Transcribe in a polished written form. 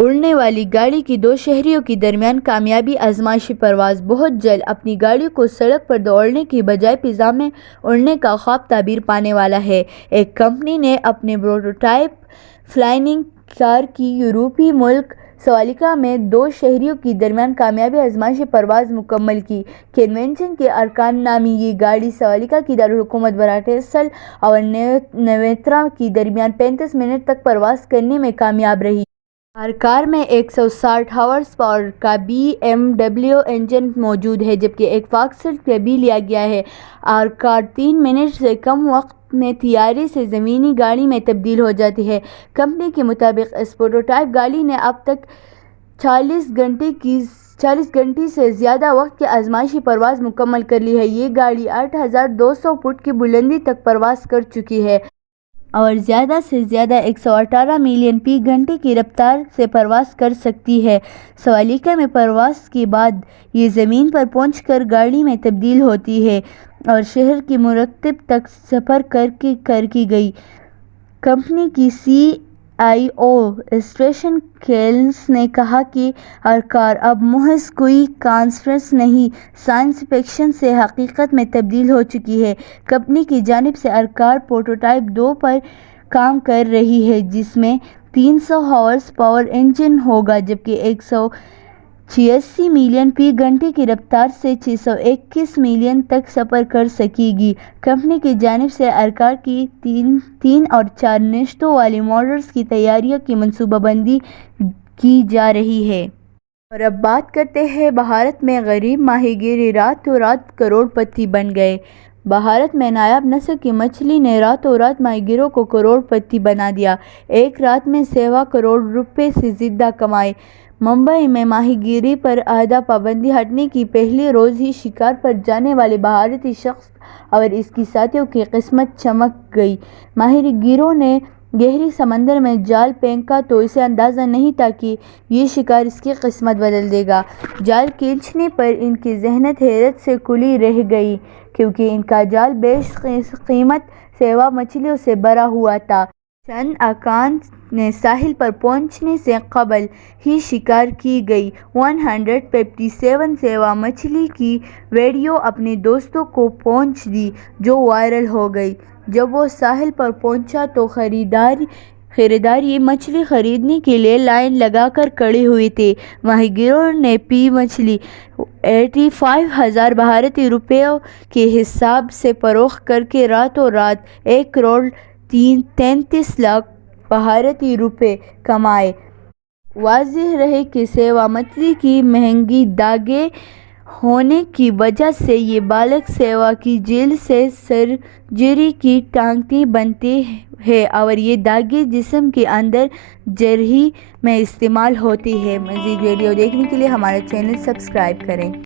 اڑنے والی گاڑی کی 2 شہریوں کے درمیان کامیابی آزمائشی پرواز بہت جلد اپنی گاڑیوں کو سڑک پر دوڑنے کی بجائے فضا میں اڑنے کا خواب تعبیر پانے والا ہے۔ ایک کمپنی نے اپنے پروٹوٹائپ فلائنگ کار کی یورپی ملک سلوواکیہ میں 2 شہریوں کے درمیان کامیابی آزمائشی پرواز مکمل کی۔ کنونشن کے ارکان نامی یہ گاڑی سلوواکیہ کی دارالحکومت براسلز اور نیویاترا کے درمیان 35 منٹ تک پرواز کرنے میں کامیاب رہی۔ کار میں 160 ہارس پاور کا BMW انجن موجود ہے، جبکہ ایک فاکسٹر بھی لیا گیا ہے۔ کار 3 منٹ سے کم وقت میں طیارے سے زمینی گاڑی میں تبدیل ہو جاتی ہے۔ کمپنی کے مطابق اس پروٹوٹائپ گاڑی نے اب تک 40 گھنٹے سے زیادہ وقت کی آزمائشی پرواز مکمل کر لی ہے۔ یہ گاڑی 8,200 فٹ کی بلندی تک پرواز کر چکی ہے اور زیادہ سے زیادہ 118 میل فی گھنٹہ کی رفتار سے پرواز کر سکتی ہے۔ سلوواکیہ میں پرواز کے بعد یہ زمین پر پہنچ کر گاڑی میں تبدیل ہوتی ہے اور شہر کے مرکب تک سفر کی گئی۔ کمپنی کی CIO اسٹیفن کولنز نے کہا کہ کار اب محض کوئی کانسیپٹ نہیں، سائنس فکشن سے حقیقت میں تبدیل ہو چکی ہے۔ کمپنی کی جانب سے کار پروٹوٹائپ 2 پر کام کر رہی ہے، جس میں 300 ہارس پاور انجن ہوگا، جبکہ 186 میل فی گھنٹہ کی رفتار سے 621 میل تک سفر کر سکے گی۔ کمپنی کی جانب سے کار کی 3 اور 4 نشستوں والے ماڈلز کی تیاری کی منصوبہ بندی کی جا رہی ہے۔ اور اب بات کرتے ہیں بھارت میں غریب ماہی گیر راتوں رات کروڑ پتی بن گئے۔ بھارت میں نایاب نسل کی مچھلی نے راتوں رات ماہی گیروں کو کروڑ پتی بنا دیا۔ ایک رات میں 1.25 کروڑ روپے سے زیادہ کمائے۔ ممبئی میں ماہی گیری پر عائد پابندی ہٹنے کے پہلے روز ہی شکار پر جانے والے بھارتی شخص اور اس کے ساتھیوں کی قسمت چمک گئی۔ ماہی گیروں نے گہرے سمندر میں جال پھینکا تو اسے اندازہ نہیں تھا کہ یہ شکار اس کی قسمت بدل دے گا۔ جال کھینچنے پر ان کی ذہنیت حیرت سے کھلی رہ گئی، کیونکہ ان کا جال بیش قیمت سیوا مچھلیوں سے بھرا ہوا تھا۔ چند عکاس نے ساحل پر پہنچنے سے قبل ہی شکار کی گئی 157 سیوا مچھلی کی ویڈیو اپنے دوستوں کو بھیج دی، جو وائرل ہو گئی۔ جب وہ ساحل پر پہنچا تو خریدار یہ مچھلی خریدنے کے لیے لائن لگا کر کھڑے ہوئے تھے۔ ماہی گیروں نے فی مچھلی 85,000 بھارتی روپیوں کے حساب سے فروخت کرکے راتوں رات 1 کروڑ 33 لاکھ بھارتی روپے کمائے۔ واضح رہے کہ سیوا مچھلی کی مہنگی دھاگے ہونے کی وجہ سے یہ بالغ سیوا کی جلد سے سرجری کی ٹانکیں بنتے ہیں اور یہ دھاگے جسم کے اندر جراحی میں استعمال ہوتے ہیں۔ مزید ویڈیو دیکھنے کے لیے ہمارا چینل سبسکرائب کریں۔